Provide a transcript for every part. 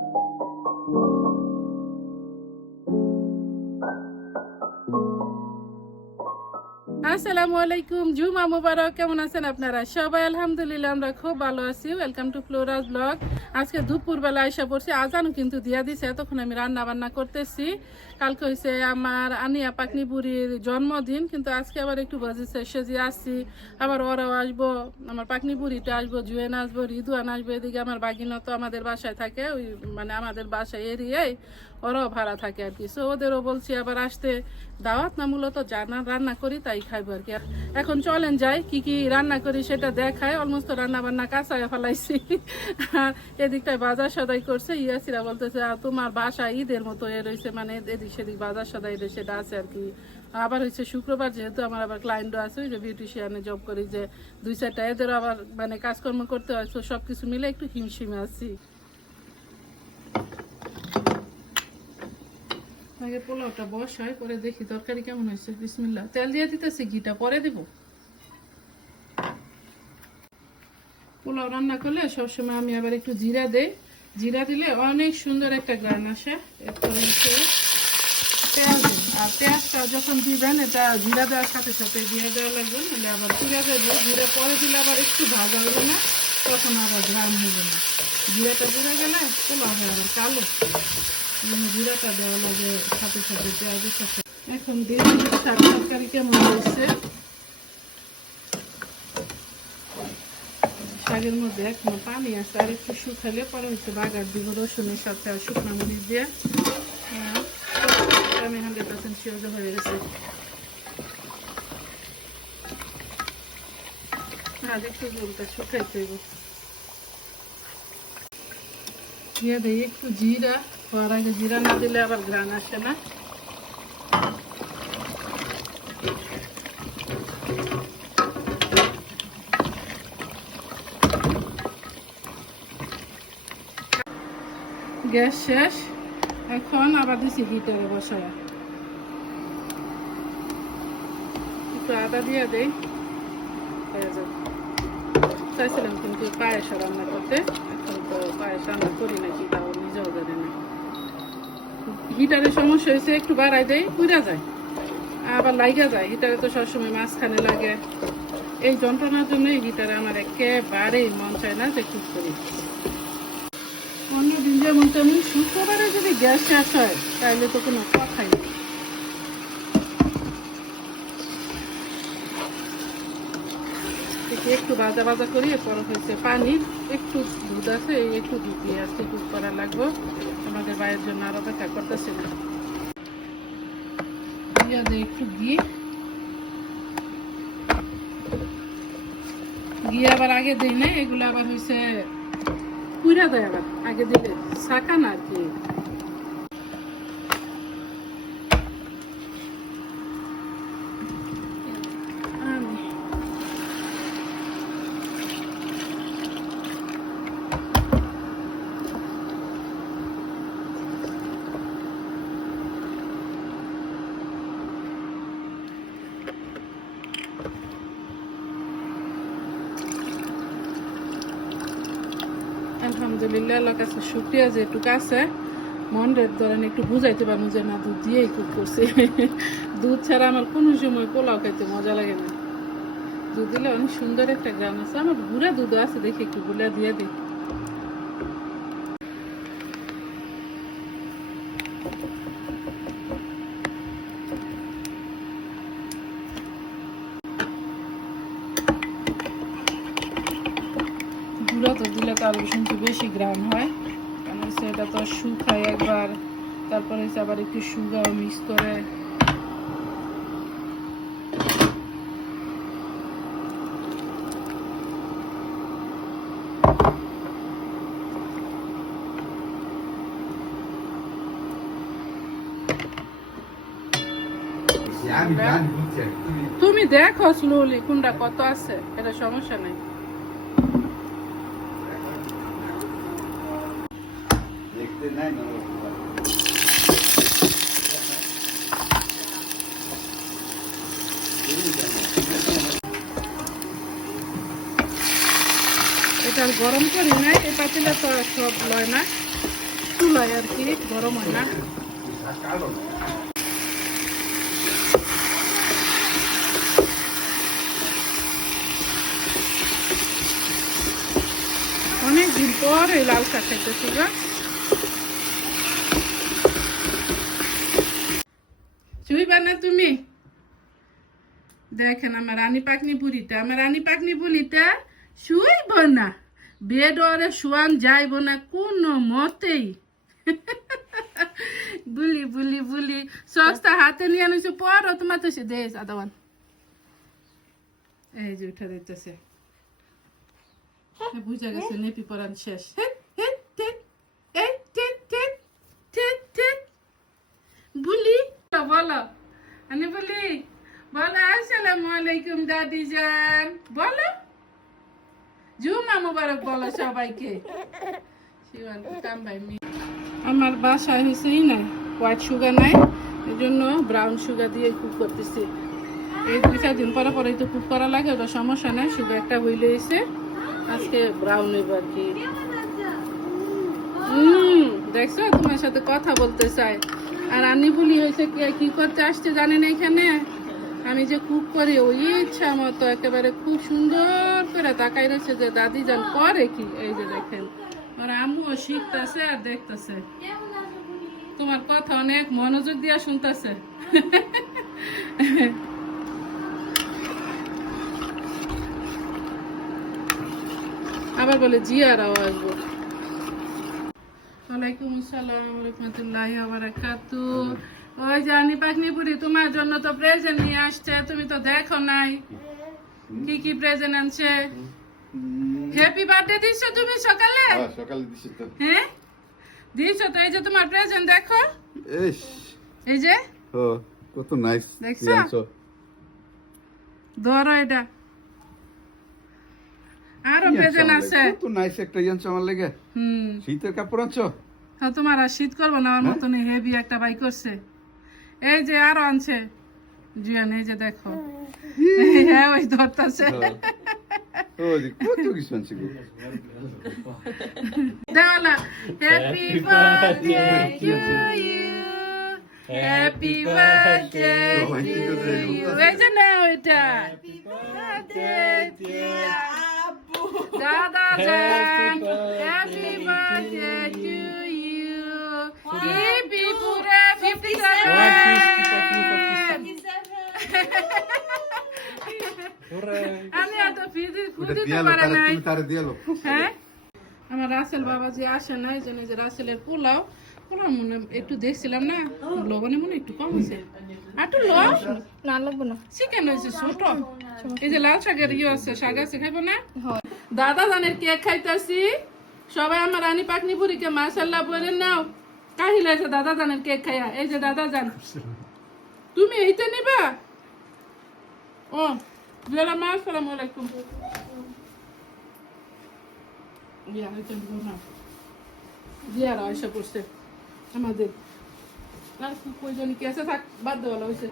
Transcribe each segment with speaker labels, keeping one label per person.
Speaker 1: Thank you. আসসালামু আলাইকুম, জুমা মুবারক, কেমন আছেন আপনারা? সবাই আলহামদুলিল্লাহ, আমরা খুব ভালো আছি। ওয়েলকাম টু ফ্লোরাজ ব্লগ আজকে দুপুরবেলা এসে পড়ছি, আজানও কিন্তু দিয়া দিছে তখন আমি রান্না বান্না করতেছি। কালকে হয়েছে আমার আনিয়া পাকনি বুড়ির জন্মদিন, কিন্তু আজকে আবার একটু বাজিছে সেজে আসছি। আবার ওরাও আসব, আমার পাকনি বুড়িটা আসব, জুয়েন আসব, রিদুয়ান আসব, এদিকে আমার বাগিনা তো আমাদের বাসায় থাকে, ওই মানে আমাদের বাসায় এরিয়ায়। ওরাও ভাড়া থাকে আর কি। সো ওদেরও বলছি আবার আসতে দাওয়াত না মূলত জানা রান্না করি তাই খাইবো আর কি। এখন চলেন যাই কি কি রান্না করি সেটা দেখায় অলমোস্ট রান্না বান্না কাঁচায় ফেলাইছি। আর এদিকটায় বাজার সদাই করছে। ইয়াসিরা বলতেছে "আহ, তোমার বাসা ঈদের মতো এ রয়েছে। মানে এদিক সেদিক বাজার সদাই সেটা আছে আর কি। আবার হচ্ছে শুক্রবার যেহেতু আমার আবার ক্লায়েন্টও আছে ওই যে বিউটিশিয়ানে জব করি যে দুই চারটা এদেরও আবার মানে কাজকর্ম করতে হয়। তো সব কিছু মিলে একটু হিমশিমে আছি। আগে পোলাওটা বসাই পরে দেখি তরকারি কেমন হয়েছে। বিসমিল্লাহ। তেল দিয়ে দিতেছি ঘিটা, পরে দিব। পোলাও রান্না করলে সবসময় আমি আবার একটু জিরা দেই। জিরা দিলে অনেক সুন্দর একটা গান আসে। এরপরে হচ্ছে পেঁয়াজ। আর পেঁয়াজটা যখন দিবেন, এটা জিরা দেওয়ার সাথে সাথে দিয়ে দেওয়া লাগবে, নাহলে আবার জিরা দেবো। জিরা পরে দিলে আবার একটু ভাজা হবে না, তখন আবার ঘ্রাম হবে না। জিরাটা পুড়ে গেলে পোলাও হয় আবার কালো। মানে জিরাটা দেওয়া লাগে সাথে সাথে পেঁয়াজের সাথে। এখন শাক তরকারি কেমন হয়েছে? শাকের মধ্যে এখনও পানি আছে আর একটু শুকালে পরে হচ্ছে বাগার দিব রসুনের সাথে আর শুকনো মরিচ দিয়ে। হান্ড্রেড পার্সেন্ট সিওজ হয়ে গেছে। দিয়ে একটু জিরা। হওয়ার আগে জিরা না দিলে আবার ঘ্রাণ আসে না। গ্যাস শেষ। এখন আবার দিছি হিটারে বসায়। একটু আদা দিয়ে যাবে চাইছিলাম কিন্তু পায়েস রান্না করতে। এখন তো পায়েস রান্না করি নাকি? হিটারের সমস্যা হয়েছে, একটু বাড়াই দেয় পুরা যায়। আবার লাইগা যায়, হিটারে তো সবসময় মাঝখানে লাগে। এই যন্ত্রণার জন্য এই হিটারে আমার একেবারেই মন চায় না যে ঠিক করি। অন্য দিন যেমন তেমন শুক্রবারে যদি গ্যাস শেষ হয় তাহলে তো কোনো কথাই নেই থেকে একটু ভাজা ভাজা করি এরপর হয়েছে পানি, একটু দুধ আছে, এই একটু দুধ আসছে দুধ করা লাগবে। আমাদের বাইরের জন্য আর অপেক্ষা করতেছে না। একটু ঘি। ঘি আবার আগে দিই না এগুলো আবার হয়েছে পুরা দেয় আবার, আগে দিলে শাকা না আর কি আমি আলহামদুলিল্লাহ আল্লাহ কাছে যেটুকু আছে। মনের ধরেন একটু বুঝাইতে পারব যে, না, দুধ দিয়েই কুক করছে। দুধ ছাড়া আমার কোনো সময় পোলাও খাইতে মজা লাগে না। দুধ দিলে অনেক সুন্দর একটা গ্রাম আছে। আমার ঘুরে দুধ আছে দেখি একটু গুলা দিয়ে দিই। কিন্তু বেশি গ্রাম হয়। কারণ হচ্ছে এটা তো শুকায় একবার তারপরে হচ্ছে আবার একটু সুগার মিক্স করে।
Speaker 2: তুমি
Speaker 1: তুমি দেখো স্লোলি কোনটা কত আছে এটা সমস্যা নেই
Speaker 2: দেখতে নাই না
Speaker 1: এটা গরম করি নাই, এই পাতিলে তো সব লয় না। চুলায় আর কি, গরম হয় না।
Speaker 2: কালো
Speaker 1: অনেক দিন পর এই লাল শাক খাইতেছি গা শুইবা না তুমি দেখেন আমার রানী পাকনি বুড়িটা আমার রানী পাকনি বুড়িটা শুইব না। বেড ওরে শুয়ান যাইব না কোনো মতেই। বুলি বুলি বুলি। সস্তা হাতে নিয়ে আনিছো, পর তোমার তো সে দেশ আদাওয়ান এই যে উঠে দিতেছে বুঝা গেছে, নেপি পরান শেষ। বুলি বলি বলো, আসসালামু আলাইকুম দাদি জান। বলো। জুমা মুবারক বলো সবাইকে। আমার বাসায় হয়েছেই নাই হোয়াইট সুগার নাই এই জন্য ব্রাউন সুগার দিয়ে কুক করতেছি। এই দুই চার দিন পরে পরে তো কুক করা লাগে, ওটা সমস্যা নাই সুগারটা হইলে এসে আজকে ব্রাউন হইব আর কি। হুম, দেখছ, তোমার সাথে কথা বলতে চাই। আর আনি ভুলি হয়েছে কি কি করতে আসছে জানেন এখানে? আমি যে কুক করি ওই ইচ্ছা মতো একেবারে খুব সুন্দর করে তাকাই রয়েছে যে দাদি যান করে কি? এই যে দেখেন। আর আম্মুও শিখতেছে আর দেখতেছে। তোমার কথা অনেক মনোযোগ দিয়া শুনতেছে। আবার বলে জিয়ারাও আসব ওয়ালাইকুম আসসালাম রহমতুল্লাহ বারাকাতু ওই জানি পাকনিপুরি তোমার জন্য তো প্রেজেন্ট নিয়ে আসছে তুমি তো দেখো নাই। কি কি প্রেজেন্ট আনছে? হ্যাপি বার্থডে দিছো তুমি সকালে?
Speaker 2: হ্যাঁ, সকালে দিছি তো।
Speaker 1: হ্যাঁ? দিছো তো এই যে তোমার প্রেজেন্ট দেখো।
Speaker 2: ইস।
Speaker 1: এই যে?
Speaker 2: ও কত নাইস
Speaker 1: দেখছ? ধরো এটা। আরও প্রেজেন্ট আছে।
Speaker 2: কত নাইস একটা ইয়ানছ আমার লেগে।
Speaker 1: হুম।
Speaker 2: শীতের কাপড় আনছো?
Speaker 1: হ্যাঁ তোমার আর শীত করব না আমার মতন হেভি একটা বাই করছে। এই যে আরও আনছে। জিয়ান এই যে দেখো। হ্যাঁ ওই ধরতাছে। Happy birthday to you happy birthday to you এই যে নাও এটা। দাদা jaan happy birthday to you 57 আমি এত ফিজি পারে নাই। হ্যাঁ? আমার রাসেল বাবা যে আসে না এই জন্য যে রাসেলের পোলাও পোলাও মনে একটু দেখছিলাম না লবণে মনে একটু কম আছে একটু ল
Speaker 3: না লাগবো না।
Speaker 1: চিকেন হয়েছে ছোট? এই যে লাল শাকের ইয়ে আছে শাক আছে খাইবো না? দাদা জানের কেক খাইতাছি। সবাই আমার রানী পাকনি পুরীকে মাসাল্লাহ বলে নাও। কাহিল আছে দাদা জানের কেক খাইয়া এই যে দাদা জান। তুমি এইটা নিবা? ও জেলাম আসসালামু আলাইকুম এটা নিবো না জিয়ারা এসে পড়ছে আমাদের আর কি কয়জন কি আছে থাক বাদ দেওয়া হয়েছে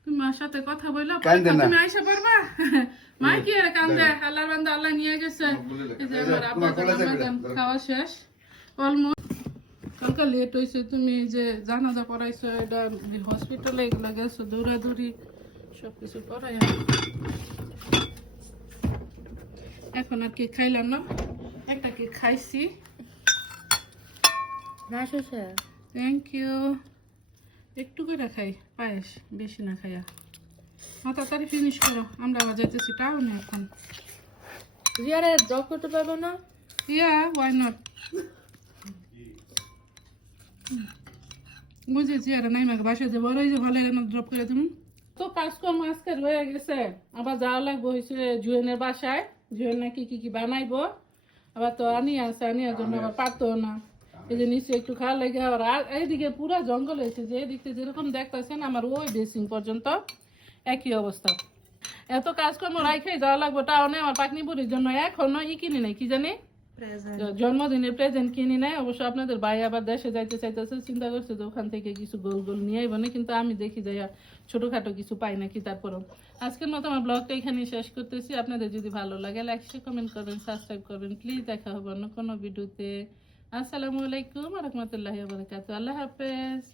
Speaker 1: তুমি মার সাথে কথা বলল। তুমি আইসা পারবা মা কি আর কান্দে আল্লাহর বান্দা আল্লাহ নিয়ে গেছে আমার আব্বা। খাওয়া শেষ অলমোস্ট কালকে লেট হয়েছে তুমি যে জানাজা পড়াইছো এটা হসপিটালে এগুলো গেছো দৌড়াদৌড়ি সব কিছু করাই এখন আর কি খাইলাম না একটা কি খাইছি। থ্যাংক ইউ একটু করে খাই পায়েস বেশি না খাইয়া। হ্যাঁ তাড়াতাড়ি ফিনিশ করো আমরা আবার যাইতেছি টাউনে এখন।
Speaker 3: রিয়ারে জব করতে পারব না?
Speaker 1: ইয়া ওয়াই নট বুঝেছি আর নাই মাকে বাসায় যাব। আর ওই যে ভালো না ড্রপ করে তুমি? তো কাজকর্ম আজকে হয়ে গেছে। আবার যাওয়া লাগবো হয়েছে জুয়েনের বাসায়। জুয়েন নাকি কি কি বানাইবো? আবার তো আনি আছে আনিয়ার জন্য আবার পারতো না। এই যে নিচে একটু খাওয়া লাগে আবার আর এইদিকে পুরো জঙ্গল হয়েছে যে এদিকে যেরকম দেখতেছেন আমার ওই বেসিং পর্যন্ত একই অবস্থা। এত কাজকর্ম রাইখে যাওয়া লাগবো টাউনে আমার পাকনি বুড়ির জন্য এখনও ই কিনি নাই কি জানি? জন্মদিনের প্রেজেন্ট কিনি নাই, অবশ্য আপনাদের ভাই আবার দেশে যাইতে চাইতেছে, চিন্তা করছে যে ওখান থেকে কিছু গোল গোল নিয়ে আইব না, কিন্তু আমি দেখি যাই ছোটখাটো কিছু পাই নাকি তারপরও। আজকের মতো আমার ব্লগটা এখানে শেষ করতেছি। আপনাদের যদি ভালো লাগে লাইক শেয়ার কমেন্ট করবেন সাবস্ক্রাইব করবেন প্লিজ দেখা হবে অন্য কোনো ভিডিওতে আসসালামু আলাইকুম রহমতুল্লাহ বারকাত আল্লাহ হাফেজ।